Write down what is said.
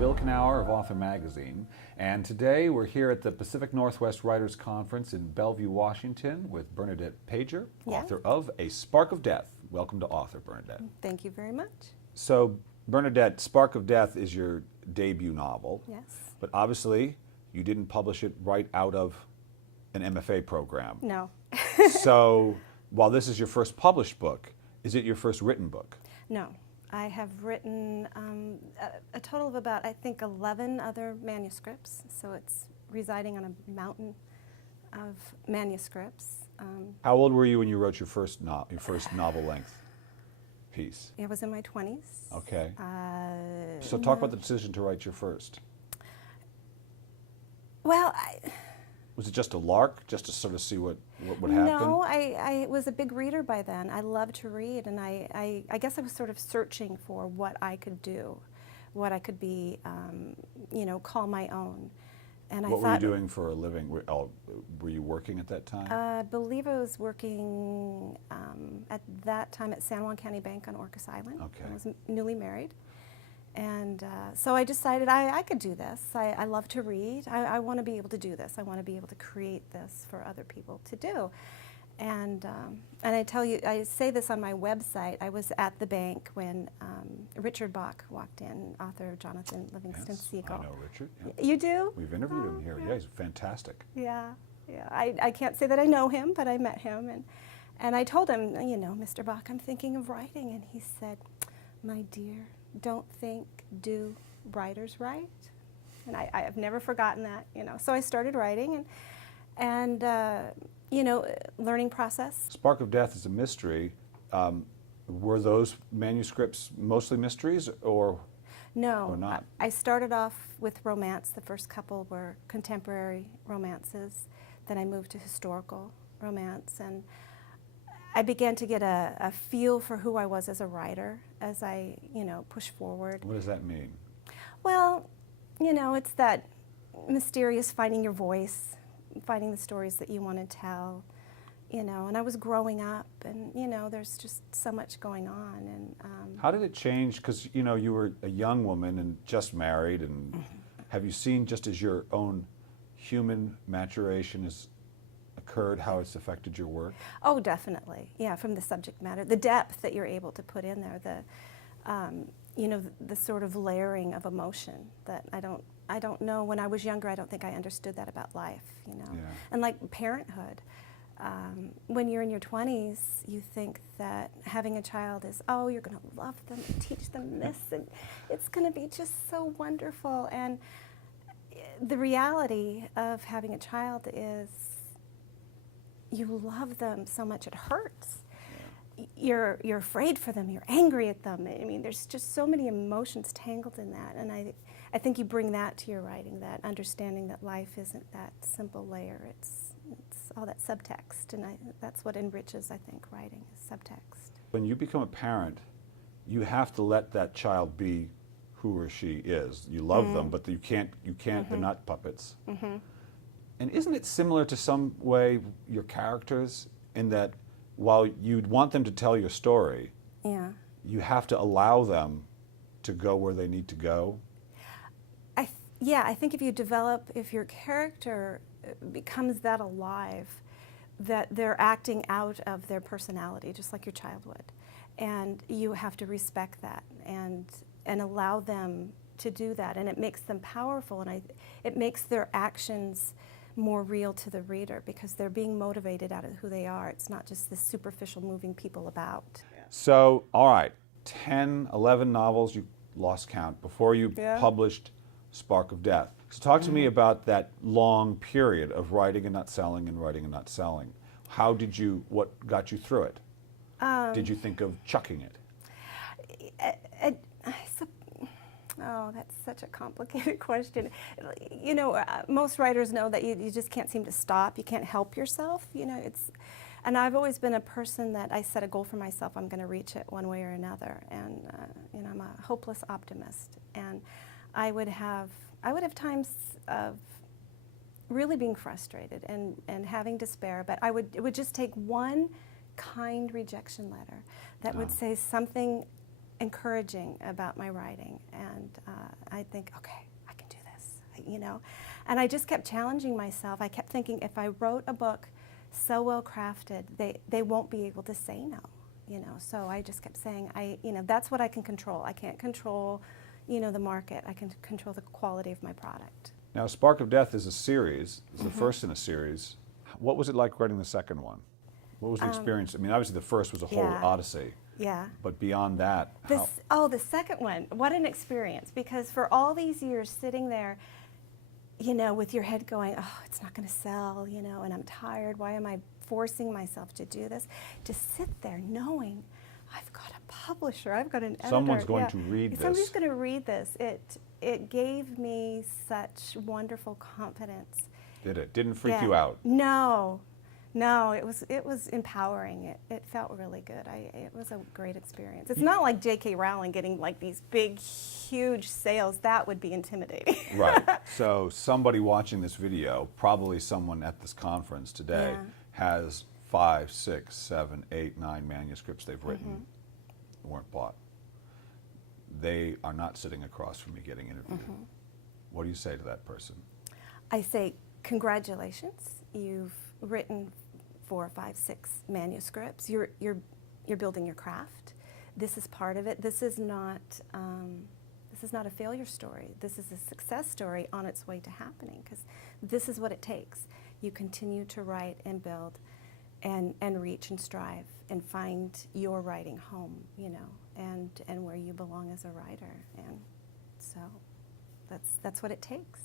Bill Kenower of Author Magazine, and today we're here at the Pacific Northwest Writers Conference in Bellevue, Washington with Bernadette Pajer, author of A Spark of Death. Welcome to Author, Bernadette. Thank you very much. So, Bernadette, Spark of Death is your debut novel. Yes. But obviously, you didn't publish it right out of an MFA program. No. So, while this is your first published book, is it your first written book? No. I have written a total of about, I think, 11 other manuscripts. So it's residing on a mountain of manuscripts. How old were you when you wrote your first novel-length piece? I was in my 20s. Okay. So talk about the decision to write your first. Well, Was it just a lark, just to sort of see what would happen? No, I was a big reader by then. I loved to read, and I guess I was sort of searching for what I could do, what I could be, call my own. And what were you doing for a living? Were you working at that time? I believe I was working at that time at San Juan County Bank on Orcas Island. Okay. I was newly married. And so I decided I could do this. I love to read. I want to be able to do this. I want to be able to create this for other people to do. And I tell you, I say this on my website. I was at the bank when Richard Bach walked in, author of Jonathan Livingston Seagull. I know Richard. Yep. You do? We've interviewed him here. Yeah, he's fantastic. Yeah. I can't say that I know him, but I met him. And I told him, Mr. Bach, I'm thinking of writing. And he said, my dear, don't think, do, writers write. And I have never forgotten that, So I started writing and learning process. Spark of Death is a mystery. Were those manuscripts mostly mysteries or not? I started off with romance. The first couple were contemporary romances. Then I moved to historical romance, and I began to get a feel for who I was as a writer as I, pushed forward. What does that mean? Well, it's that mysterious finding your voice, finding the stories that you want to tell, and I was growing up, and, there's just so much going on. And how did it change? Because, you were a young woman and just married, and have you seen, just as your own human maturation has occurred, how it's affected your work? Oh, definitely. Yeah, from the subject matter, the depth that you're able to put in there, the sort of layering of emotion that I don't know. When I was younger, I don't think I understood that about life, Yeah. And like parenthood, when you're in your 20s, you think that having a child is, you're going to love them and teach them this, and it's going to be just so wonderful. And the reality of having a child is you love them so much it hurts. Yeah. You're afraid for them, you're angry at them. I mean, there's just so many emotions tangled in that, and I think you bring that to your writing, that understanding that life isn't that simple layer, it's all that subtext, and that's what enriches, I think, writing, is subtext. When you become a parent, you have to let that child be who or she is. You love them, but you can't, they're not puppets. And isn't it similar to some way your characters, in that while you'd want them to tell your story, you have to allow them to go where they need to go? I think if your character becomes that alive, that they're acting out of their personality, just like your child would. And you have to respect that and allow them to do that. And it makes them powerful, and it makes their actions more real to the reader, because they're being motivated out of who they are. It's not just this superficial moving people about. Yeah. So, all right, 10, 11 novels, you lost count, before you published Spark of Death. So talk to me about that long period of writing and not selling and writing and not selling. What got you through it? Did you think of chucking it? Oh, that's such a complicated question. Most writers know that you just can't seem to stop. You can't help yourself. And I've always been a person that I set a goal for myself. I'm going to reach it one way or another. And I'm a hopeless optimist. And I would have times of really being frustrated and having despair. But it would just take one kind rejection letter that would say something encouraging about my writing, and I think, okay, I can do this, you know. And I just kept challenging myself. I kept thinking, if I wrote a book so well crafted, they won't be able to say no, you know. So I just kept saying, you know, that's what I can control. I can't control, you know, the market. I can control the quality of my product. Now, Spark of Death is a series. It's the first in a series. What was it like writing the second one? What was the experience? I mean, obviously the first was a whole odyssey. Yeah. But beyond that, the second one, what an experience. Because for all these years sitting there, you know, with your head going, oh, it's not going to sell, you know, and I'm tired. Why am I forcing myself to do this? To sit there knowing I've got a publisher, I've got an editor. Someone's going to read this. Somebody's going to read this. It gave me such wonderful confidence. Did it? Didn't freak you out? No. No, it was empowering. It felt really good. It was a great experience. It's not like J.K. Rowling getting like these big, huge sales. That would be intimidating. Right. So somebody watching this video, probably someone at this conference today, has 5, 6, 7, 8, 9 manuscripts they've written weren't bought. They are not sitting across from me getting interviewed. What do you say to that person? I say, congratulations. You've written 4, 5, 6 manuscripts. You're building your craft. This is part of it. This is not a failure story. This is a success story on its way to happening, because this is what it takes. You continue to write and build and reach and strive and find your writing home, you know, and where you belong as a writer. And so that's what it takes.